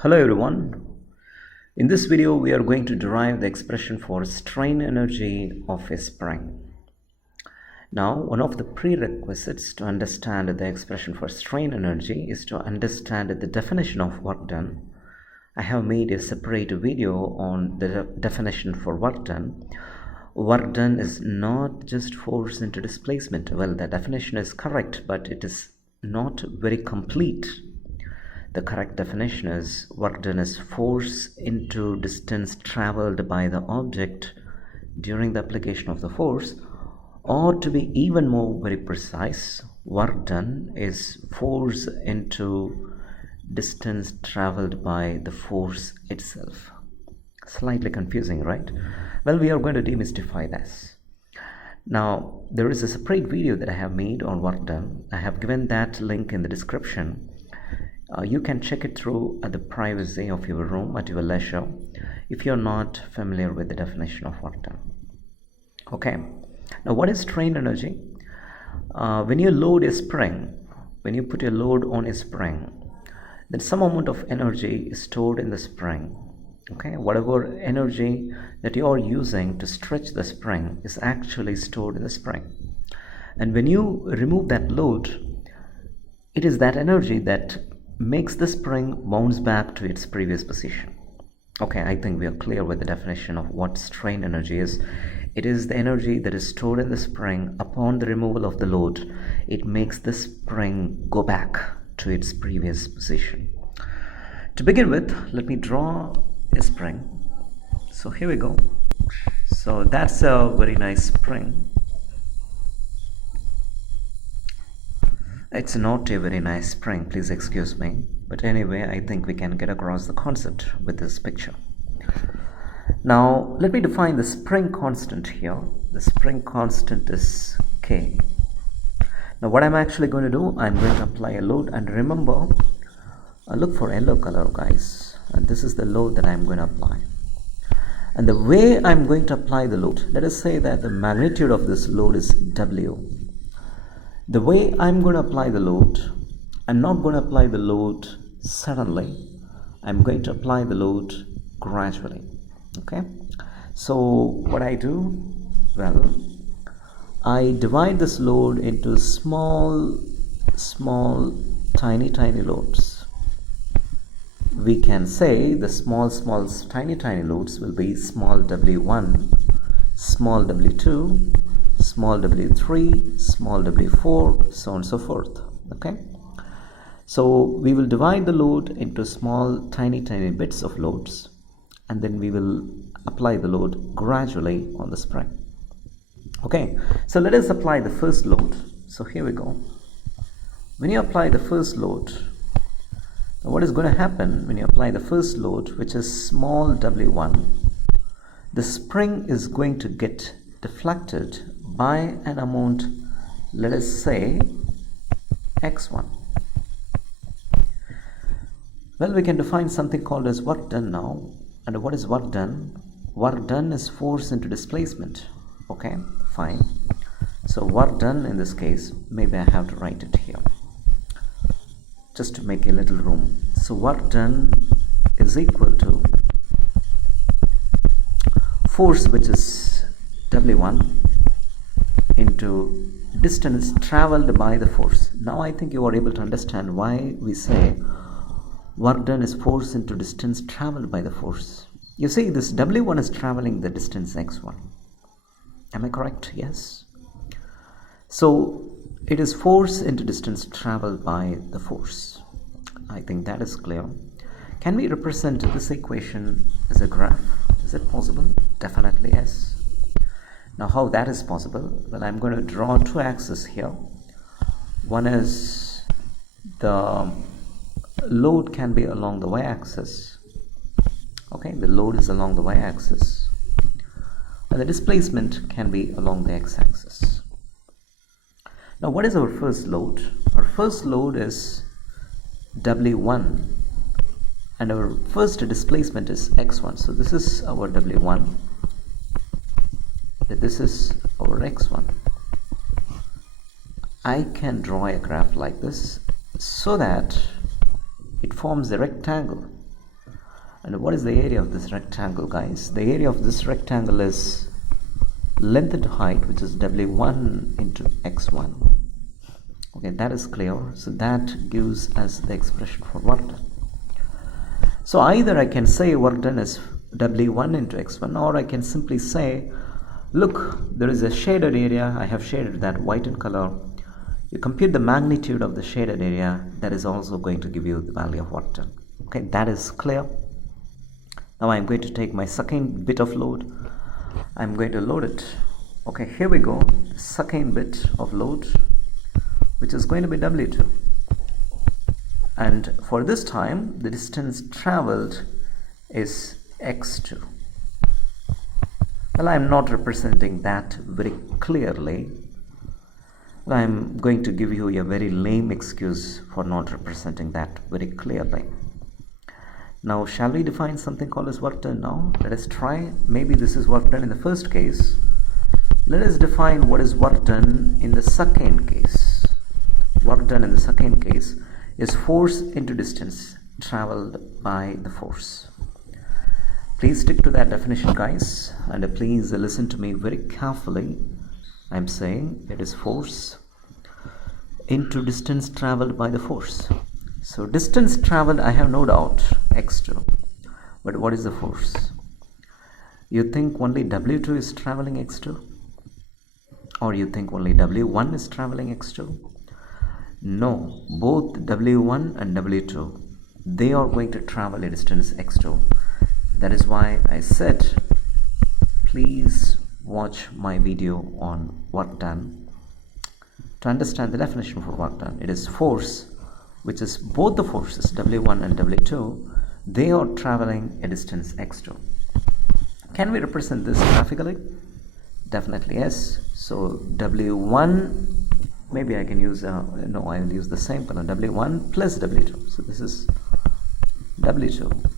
Hello everyone. In this video we are going to derive the expression for strain energy of a spring. Now one of the prerequisites to understand the expression for strain energy is to understand the definition of work done. I have made a separate video on the definition for work done. Work done is not just force into displacement. Well, the definition is correct, but it is not very complete. The correct definition is work done is force into distance traveled by the object during the application of the force, or to be even more very precise, work done is force into distance traveled by the force itself. Slightly confusing, right? Well, we are going to demystify this. Now, there is a separate video that I have made on work done. I have given that link in the description. You can check it through at the privacy of your room at your leisure if you're not familiar with the definition of work done. Okay, now what is strain energy? When you load a spring, when you put a load on a spring, then some amount of energy is stored in the spring. Okay, whatever energy that you are using to stretch the spring is actually stored in the spring. And when you remove that load, it is that energy that makes the spring bounce back to its previous position. Okay, I think we are clear with the definition of what strain energy is. It is the energy that is stored in the spring upon the removal of the load. It makes the spring go back to its previous position. To begin with, let me draw a spring. So here we go. So that's a very nice spring. It's not a very nice spring, please excuse me, but anyway, I think we can get across the concept with this picture. Now let me define the spring constant here. The spring constant is K. Now what I'm actually going to do, I'm going to apply a load, and remember, look for yellow color, guys, and this is the load that I'm going to apply. And the way I'm going to apply the load, let us say that the magnitude of this load is W. The way I'm going to apply the load, I'm not going to apply the load suddenly. I'm going to apply the load gradually. Okay, so what I do, well, I divide this load into small, tiny loads. We can say the small, tiny loads will be small w1, small w2, small w3, small w4, so on and so forth. Okay, so we will divide the load into small tiny bits of loads, and then we will apply the load gradually on the spring. Okay, so let us apply the first load. So here we go. When you apply the first load, what is going to happen when you apply the first load, which is small w1, the spring is going to get deflected by an amount, let us say x1. Well, we can define something called as work done now. And what is work done? Work done is force into displacement. Okay, fine. So work done in this case, maybe I have to write it here just to make a little room. So work done is equal to force, which is W1, into distance traveled by the force. Now I think you are able to understand why we say work done is force into distance traveled by the force. You see, this W1 is traveling the distance x1. Am I correct? Yes. So it is force into distance traveled by the force. I think that is clear. Can we represent this equation as a graph? Is it possible? Definitely yes. Now how that is possible? Well, I'm going to draw two axes here. One is the load can be along the y-axis. Okay, the load is along the y-axis, and the displacement can be along the x-axis. Now what is our first load? Our first load is W1, and our first displacement is x1. So this is our W1, this is our x1. I can draw a graph like this so that it forms a rectangle. And what is the area of this rectangle, guys? The area of this rectangle is length into height, which is W1 into X1. Okay, that is clear. So that gives us the expression for work done. So either I can say work done is W1 into X1, or I can simply say, look, there is a shaded area. I have shaded that white in color. You compute the magnitude of the shaded area, that is also going to give you the value of work done. Okay, that is clear. Now I'm going to take my second bit of load. I'm going to load it. Okay, here we go. Second bit of load, which is going to be W2. And for this time, the distance traveled is X2. Well, I'm not representing that very clearly. I'm going to give you a very lame excuse for not representing that very clearly. Now, shall we define something called as work done now? Let us try. Maybe this is work done in the first case. Let us define what is work done in the second case. Work done in the second case is force into distance traveled by the force. Please stick to that definition, guys, and please listen to me very carefully. I'm saying it is force into distance traveled by the force. So distance traveled, I have no doubt, X2. But what is the force? You think only W2 is traveling X2? Or you think only W1 is traveling X2? No, both W1 and W2, they are going to travel a distance X2. That is why I said, please watch my video on work done to understand the definition for work done. It is force, which is both the forces, W1 and W2, they are traveling a distance X2. Can we represent this graphically? Definitely yes. So W1, maybe I can use, no, I will use the same color, W1 plus W2. So this is W2.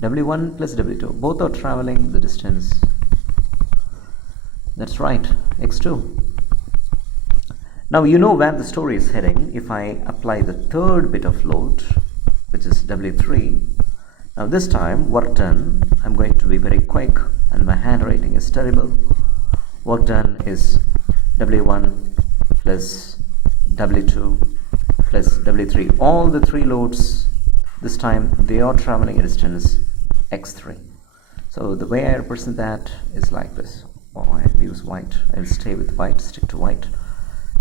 W1 plus W2, both are traveling the distance. That's right, X2. Now you know where the story is heading. If I apply the third bit of load, which is W3, now this time work done, I'm going to be very quick and my handwriting is terrible. Work done is W1 plus W2 plus W3. All the three loads, this time they are traveling a distance X3. So the way I represent that is like this. Oh, I'll use white. I'll stay with white, stick to white.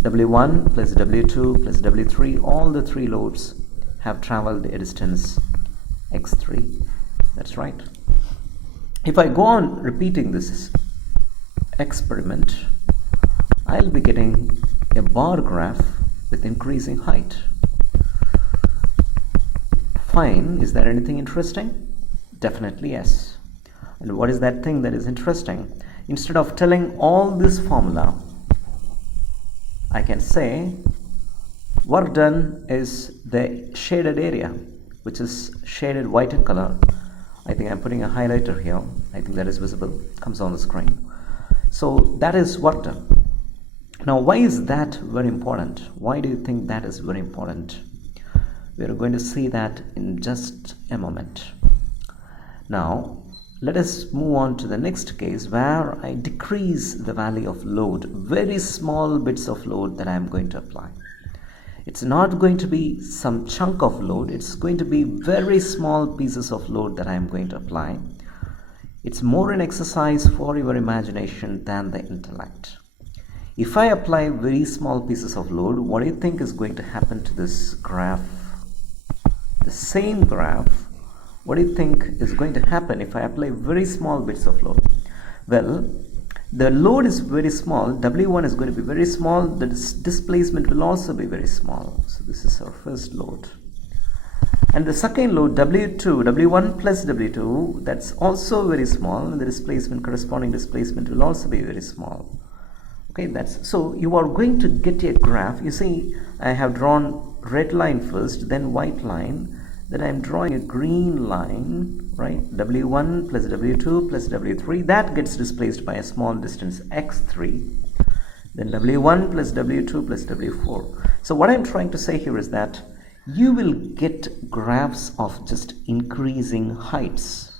W1 plus W2 plus W3, all the three loads have traveled a distance X3. That's right. If I go on repeating this experiment, I'll be getting a bar graph with increasing height. Fine. Is there anything interesting? Definitely yes. And what is that thing that is interesting? Instead of telling all this formula, I can say work done is the shaded area, which is shaded white in color. I think I'm putting a highlighter here. I think that is visible, comes on the screen. So that is work done. Now why is that very important? Why do you think that is very important? We are going to see that in just a moment. Now let us move on to the next case where I decrease the value of load, very small bits of load that I am going to apply. It's not going to be some chunk of load, it's going to be very small pieces of load that I am going to apply. It's more an exercise for your imagination than the intellect. If I apply very small pieces of load, what do you think is going to happen to this graph? The same graph, what do you think is going to happen if I apply very small bits of load? Well, the load is very small, W1 is going to be very small, the displacement will also be very small. So this is our first load. And the second load, W1 plus W2, that's also very small, and the displacement, corresponding displacement will also be very small. Okay, that's so you are going to get a graph. You see, I have drawn red line first, then white line, then I am drawing a green line, right? W1 plus W2 plus W3, that gets displaced by a small distance x3. Then W1 plus W2 plus W4. So what I'm trying to say here is that you will get graphs of just increasing heights,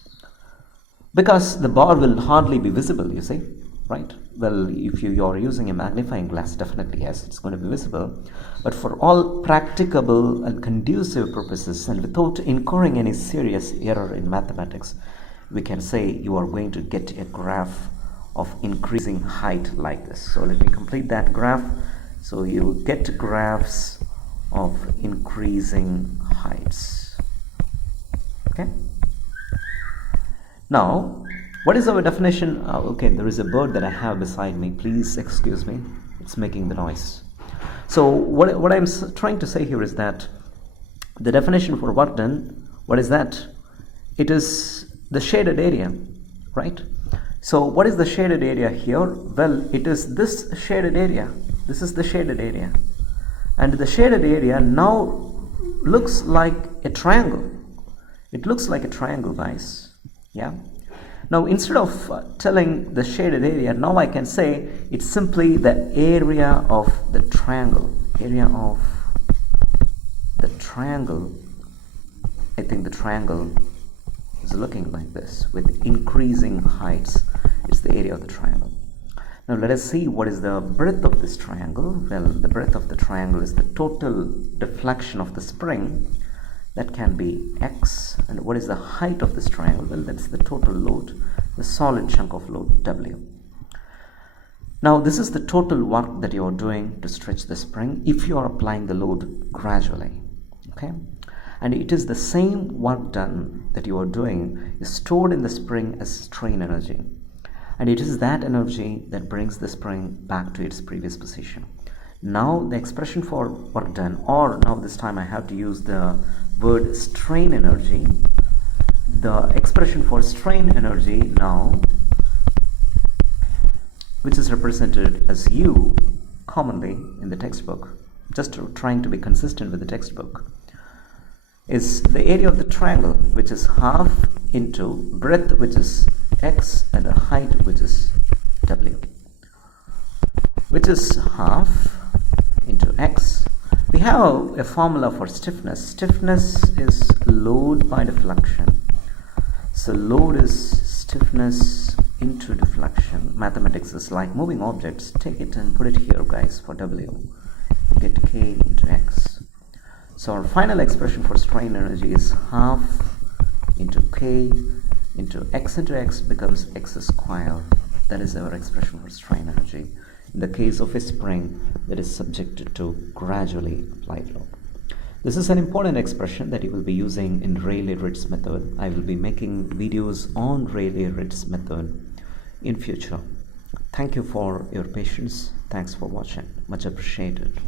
because the bar will hardly be visible, you see, right? Well, if you are using a magnifying glass, definitely yes, it's going to be visible. But for all practicable and conducive purposes, and without incurring any serious error in mathematics, we can say you are going to get a graph of increasing height like this. So let me complete that graph. So you get graphs of increasing heights. Okay. Now, what is our definition? Okay, there is a bird that I have beside me. Please excuse me. It's making the noise. So what I'm trying to say here is that the definition for work done, what is that? It is the shaded area, right? So what is the shaded area here? Well, it is this shaded area. This is the shaded area. And the shaded area now looks like a triangle. It looks like a triangle, guys. Yeah. Now, instead of telling the shaded area, now I can say it's simply the area of the triangle. Area of the triangle. I think the triangle is looking like this with increasing heights. It's the area of the triangle. Now let us see what is the breadth of this triangle. Well, the breadth of the triangle is the total deflection of the spring. That can be x. And what is the height of this triangle? Well, that's the total load, the solid chunk of load, W. Now this is the total work that you are doing to stretch the spring if you are applying the load gradually. Okay, and it is the same work done that you are doing is stored in the spring as strain energy, and it is that energy that brings the spring back to its previous position. Now the expression for work done, or now this time I have to use the word strain energy. The expression for strain energy now, which is represented as U commonly in the textbook, just trying to be consistent with the textbook, is the area of the triangle, which is half into breadth, which is x, and a height, which is W, which is half into x. We have a formula for stiffness. Stiffness is load by deflection. So load is stiffness into deflection. Mathematics is like moving objects. Take it and put it here, guys, for W. Get K into X. So our final expression for strain energy is half into K into X becomes X squared. That is our expression for strain energy in the case of a spring that is subjected to gradually applied load. This is an important expression that you will be using in Rayleigh-Ritz method. I will be making videos on Rayleigh-Ritz method in future. Thank you for your patience. Thanks for watching. Much appreciated.